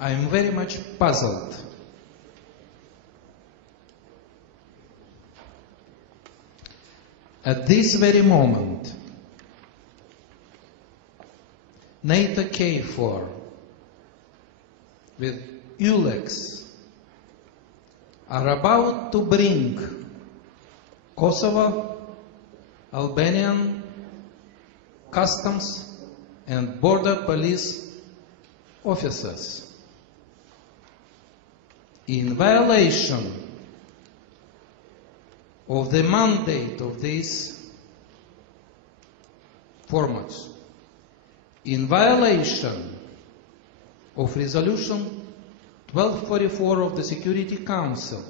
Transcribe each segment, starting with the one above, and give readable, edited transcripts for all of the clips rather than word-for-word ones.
I am very much puzzled. At this very moment, NATO KFOR with ULEX are about to bring Kosovo, Albanian customs and border police officers in violation of the mandate of these formats, in violation of Resolution 1244 of the Security Council,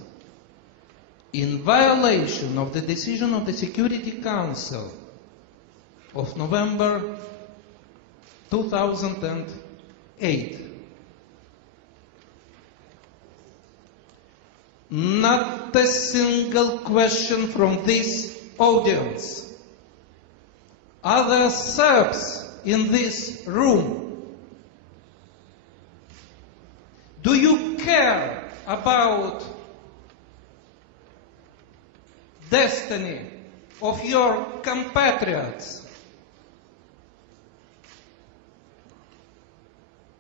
in violation of the decision of the Security Council of November 2008. Not a single question from this audience. Are there Serbs in this room? Do you care about destiny of your compatriots?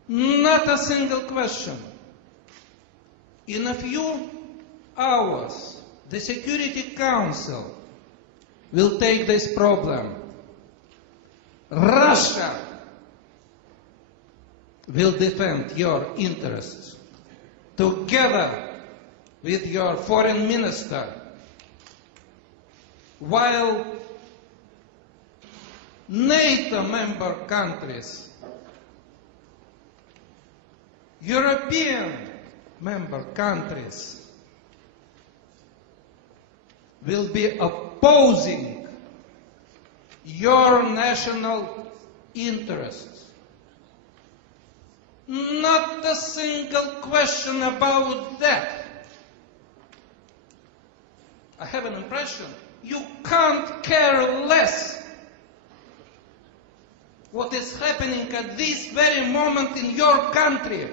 Not a single question. In a few hours, the Security Council will take this problem. Russia will defend your interests together with your foreign minister, while NATO member countries, European member countries will be opposing your national interests. Not a single question about that. I have an impression you can't care less what is happening at this very moment in your country.